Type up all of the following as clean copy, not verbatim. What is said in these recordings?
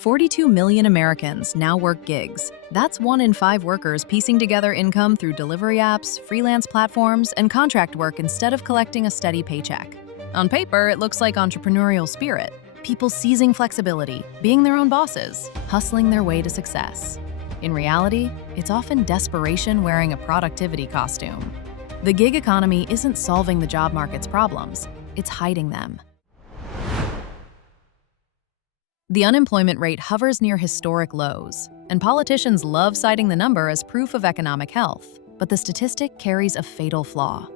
42 million Americans now work gigs. That's 1 in 5 workers piecing together income through delivery apps, freelance platforms, and contract work instead of collecting a steady paycheck. On paper, it looks like entrepreneurial spirit. People seizing flexibility, being their own bosses, hustling their way to success. In reality, it's often desperation wearing a productivity costume. The gig economy isn't solving the job market's problems, it's hiding them. The unemployment rate hovers near historic lows, and politicians love citing the number as proof of economic health. But the statistic carries a fatal flaw.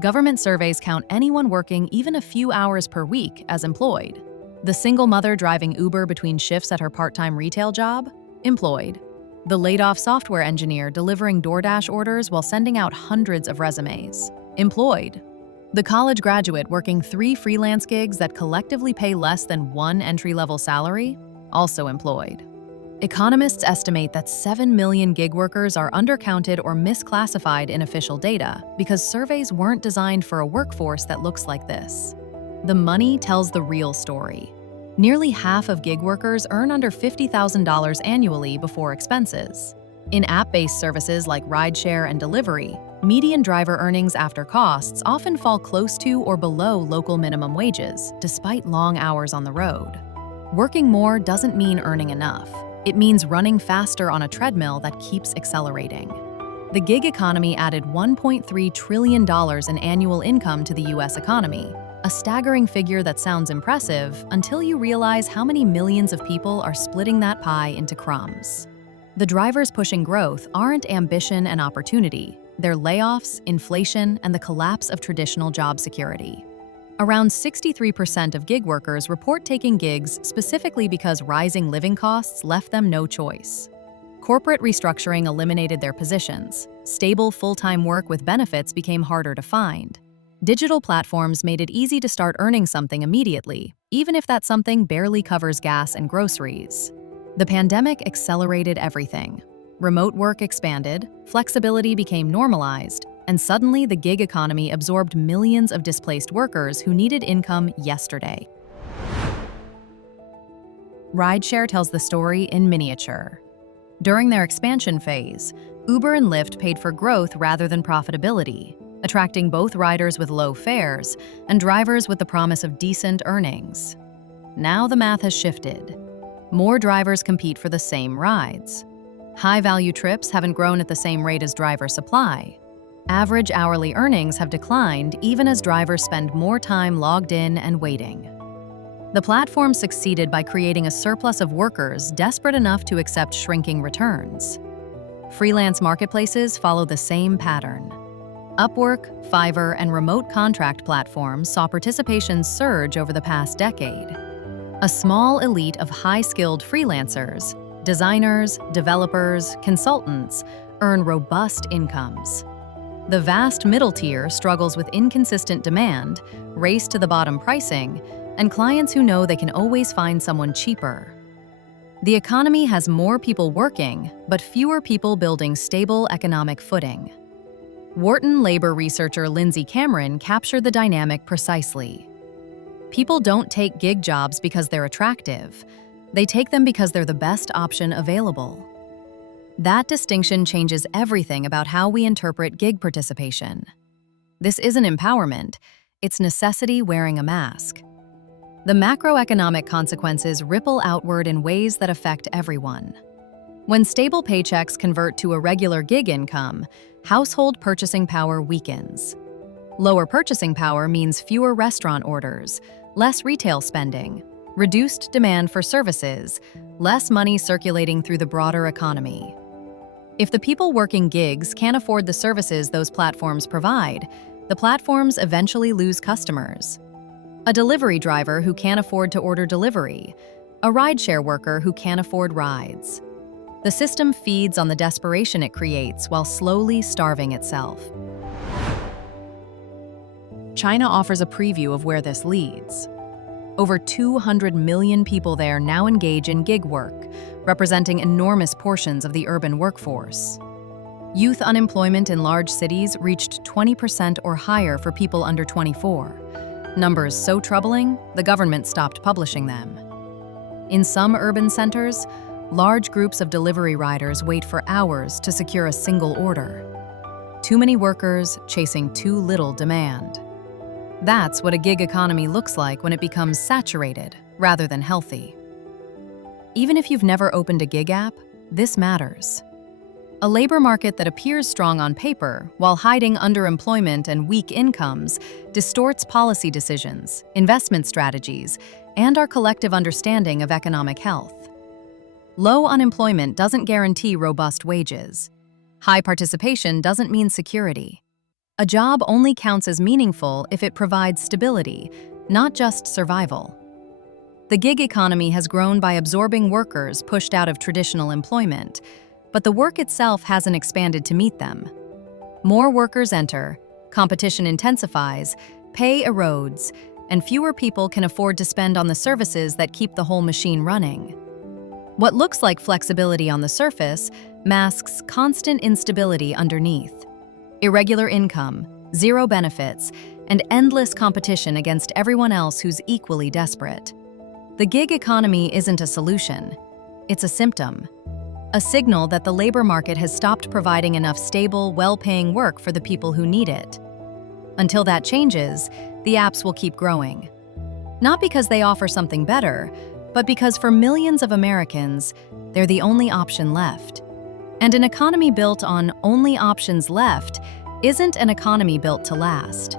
Government surveys count anyone working even a few hours per week as employed. The single mother driving Uber between shifts at her part-time retail job? Employed. The laid-off software engineer delivering DoorDash orders while sending out hundreds of resumes? Employed. The college graduate working 3 freelance gigs that collectively pay less than 1 entry-level salary? Also employed. Economists estimate that 7 million gig workers are undercounted or misclassified in official data because surveys weren't designed for a workforce that looks like this. The money tells the real story. Nearly half of gig workers earn under $50,000 annually before expenses. In app-based services like rideshare and delivery, median driver earnings after costs often fall close to or below local minimum wages, despite long hours on the road. Working more doesn't mean earning enough. It means running faster on a treadmill that keeps accelerating. The gig economy added $1.3 trillion in annual income to the US economy, a staggering figure that sounds impressive until you realize how many millions of people are splitting that pie into crumbs. The drivers pushing growth aren't ambition and opportunity, they're layoffs, inflation, and the collapse of traditional job security. Around 63% of gig workers report taking gigs specifically because rising living costs left them no choice. Corporate restructuring eliminated their positions. Stable full-time work with benefits became harder to find. Digital platforms made it easy to start earning something immediately, even if that something barely covers gas and groceries. The pandemic accelerated everything. Remote work expanded, flexibility became normalized, and suddenly the gig economy absorbed millions of displaced workers who needed income yesterday. Rideshare tells the story in miniature. During their expansion phase, Uber and Lyft paid for growth rather than profitability, attracting both riders with low fares and drivers with the promise of decent earnings. Now the math has shifted. More drivers compete for the same rides. High-value trips haven't grown at the same rate as driver supply. Average hourly earnings have declined even as drivers spend more time logged in and waiting. The platform succeeded by creating a surplus of workers desperate enough to accept shrinking returns. Freelance marketplaces follow the same pattern. Upwork, Fiverr, and remote contract platforms saw participation surge over the past decade. A small elite of high-skilled freelancers, designers, developers, consultants, earn robust incomes. The vast middle tier struggles with inconsistent demand, race to the bottom pricing, and clients who know they can always find someone cheaper. The economy has more people working, but fewer people building stable economic footing. Wharton labor researcher Lindsay Cameron captured the dynamic precisely. People don't take gig jobs because they're attractive. They take them because they're the best option available. That distinction changes everything about how we interpret gig participation. This isn't empowerment, it's necessity wearing a mask. The macroeconomic consequences ripple outward in ways that affect everyone. When stable paychecks convert to irregular gig income, household purchasing power weakens. Lower purchasing power means fewer restaurant orders, less retail spending, reduced demand for services, less money circulating through the broader economy. If the people working gigs can't afford the services those platforms provide, the platforms eventually lose customers. A delivery driver who can't afford to order delivery, a rideshare worker who can't afford rides. The system feeds on the desperation it creates while slowly starving itself. China offers a preview of where this leads. Over 200 million people there now engage in gig work, representing enormous portions of the urban workforce. Youth unemployment in large cities reached 20% or higher for people under 24. Numbers so troubling, the government stopped publishing them. In some urban centers, large groups of delivery riders wait for hours to secure a single order. Too many workers chasing too little demand. That's what a gig economy looks like when it becomes saturated rather than healthy. Even if you've never opened a gig app, this matters. A labor market that appears strong on paper while hiding underemployment and weak incomes distorts policy decisions, investment strategies, and our collective understanding of economic health. Low unemployment doesn't guarantee robust wages. High participation doesn't mean security. A job only counts as meaningful if it provides stability, not just survival. The gig economy has grown by absorbing workers pushed out of traditional employment, but the work itself hasn't expanded to meet them. More workers enter, competition intensifies, pay erodes, and fewer people can afford to spend on the services that keep the whole machine running. What looks like flexibility on the surface masks constant instability underneath. Irregular income, zero benefits, and endless competition against everyone else who's equally desperate. The gig economy isn't a solution. It's a symptom. A signal that the labor market has stopped providing enough stable, well-paying work for the people who need it. Until that changes, the apps will keep growing. Not because they offer something better, but because for millions of Americans, they're the only option left. And an economy built on only options left isn't an economy built to last.